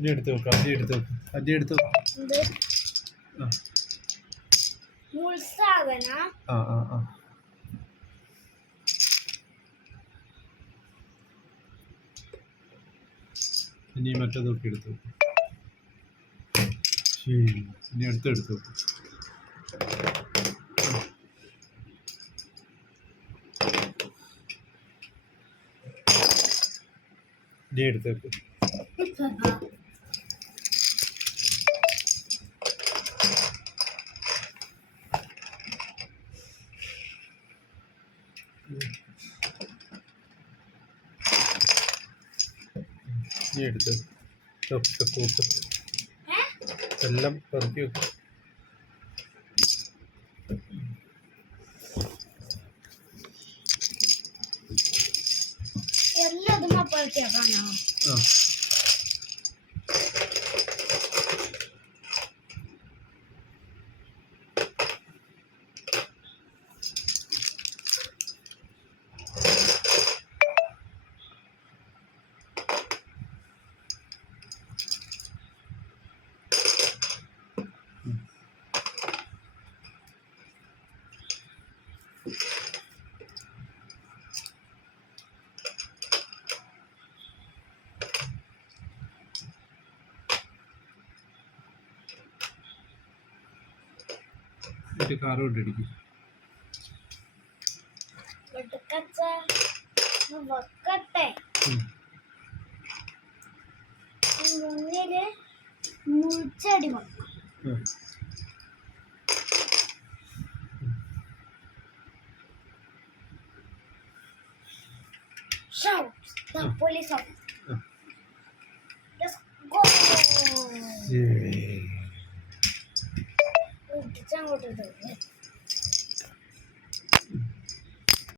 ഇനി എടുത്ത് വെക്കാം. അരി എടുത്ത് ഇനി മറ്റേതൊക്കെ എടുത്ത് വെക്കും. ഇനി എടുത്ത് വെക്കും. ഇനി എടുത്ത് വെക്കും. ഇനി എടുത്ത് ഒക്കെ കൂട്ട് എല്ലാം പെറുക്കി വെക്കും. കാറോട്ടടിക്കും. മുറിച്ചടി shout the police officer. Let's go. Yeah.